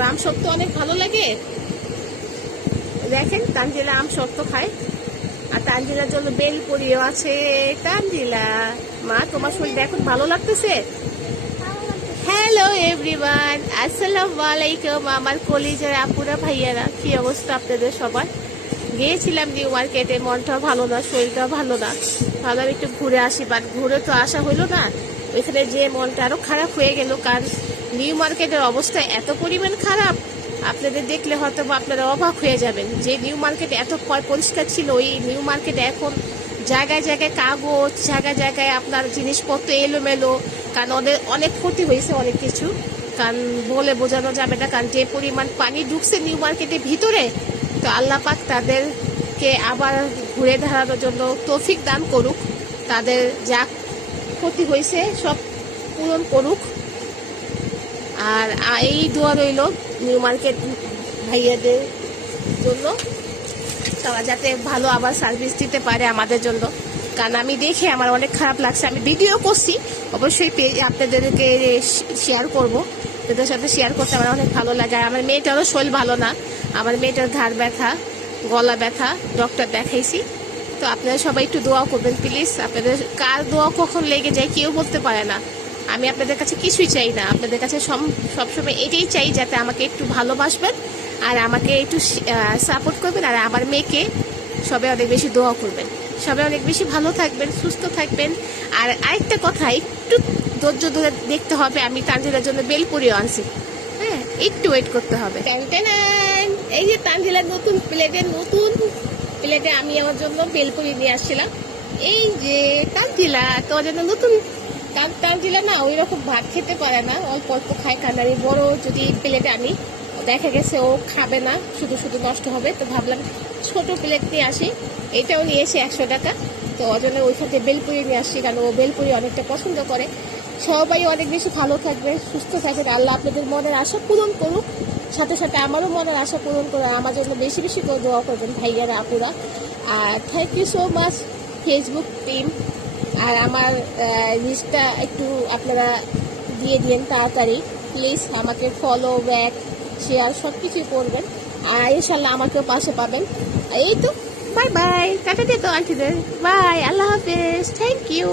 তবে আম শক্ত অনেক ভালো লাগে। দেখেন তানজিলা আম শক্ত খায়, আর তানজিলার জন্য বেলপুরিও আছে। তানজিলা মা, তোমার শরীর এখন ভালো লাগতেছে? হ্যালো এভরিওয়ান, আসসালামু আলাইকুম আমার কলিজার আপুরা ভাইয়ারা, কি অবস্থা আপনাদের সবার? গিয়েছিলাম নিউ মার্কেটে, মনটা ভালো না, শরীরটা ভালো না, ভাবলাম একটু ঘুরে আসি, বাট ঘুরে তো আসা হইলো না। ওইখানে যে মনটা আরো খারাপ হয়ে গেল, কারণ নিউ মার্কেটের অবস্থা এত পরিমাণ খারাপ, আপনাদের দেখলে হয়তো আপনারা অবাক হয়ে যাবেন যে নিউ মার্কেট এত পরিষ্কার ছিল। ওই নিউ মার্কেটে এখন জায়গায় জায়গায় কাগজ, জায়গায় জায়গায় আপনার জিনিসপত্র এলোমেলো, কারণ ওদের অনেক ক্ষতি হয়েছে অনেক কিছু, কারণ বলে বোঝানো যাবে না, কারণ যে পরিমাণ পানি ঢুকছে নিউ মার্কেটের ভিতরে। তো আল্লাহ পাক তাদেরকে আবার ঘুরে দাঁড়ানোর জন্য তৌফিক দান করুক, তাদের যা ক্ষতি হয়েছে সব পূরণ করুক। আর এই দোয়া রইল নিউ মার্কেট ভাইয়াদের জন্য, তারা যাতে ভালো আবার সার্ভিস দিতে পারে আমাদের জন্য। কারণ আমি দেখে আমার অনেক খারাপ লাগছে, আমি ভিডিও করছি, অবশ্যই আপনাদেরকে শেয়ার করব, তাদের সাথে শেয়ার করতে আমার অনেক ভালো লাগে। আর আমার মেয়েটারও শরীর ভালো না, আমার মেয়েটার ঘাড় ব্যথা, গলা ব্যথা, ডক্টর দেখাইছি। তো আপনারা সবাই একটু দোয়া করবেন প্লিজ। আপনাদের কার দোয়া কখন লেগে যায় কেউ বলতে পারে না। আমি আপনাদের কাছে কিছুই চাই না, আপনাদের কাছে সবসময় এটাই চাই, যাতে আমাকে একটু ভালোবাসবেন আর আমাকে একটু সাপোর্ট করবেন, আর আমার মেয়েকে সবাই অনেক বেশি দোয়া করবেন। সবাই অনেক বেশি ভালো থাকবেন, সুস্থ থাকবেন। আর আরেকটা কথা, একটু ধৈর্য ধরে দেখতে হবে, আমি তানজিলার জন্য বেলপুরিও আনছি, হ্যাঁ একটু ওয়েট করতে হবে। এই যে তানজিলার নতুন প্লেটে আমি আমার জন্য বেলপুরি নিয়ে আসছিলাম। এই যে তানজিলা তোমার জন্য নতুন, তানজিলা না ওই রকম ভাত খেতে পারে না, অল্প অল্প খায়, কারণ আমি বড় যদি প্লেটে আনি দেখা গেছে ও খাবে না, শুধু শুধু নষ্ট হবে। তো ভাবলাম ছোট প্লেট নিয়ে আসি, এটাও নিয়ে এসে 100 টাকা। তো ওই জন্য ওই সাথে বেলপুরি নিয়ে আসছি, কারণ ও বেলপুরি অনেকটা পছন্দ করে। সবাই অনেক বেশি ভালো থাকবে, সুস্থ থাকবে, আল্লাহ আপনাদের মনের আশা পূরণ করুক, সাথে সাথে আমারও মনের আশা পূরণ করে আমার জন্য বেশি বেশি করে দোয়া করবেন ভাইয়ারা আপুরা। আর thank you so much Facebook team. আর আমার লিস্টটা একটু আপনারা দিয়ে দিন তাড়াতাড়ি প্লিজ, আমাকে ফলো ব্যাক শেয়ার সব কিছুই করবেন, আর ইনশাল্লাহ আমাকেও পাশে পাবেন। এই তো, বাই বাই, টাটা দিয়ে তো আন্টিদের, বাই, আল্লাহ হাফেজ, থ্যাংক ইউ।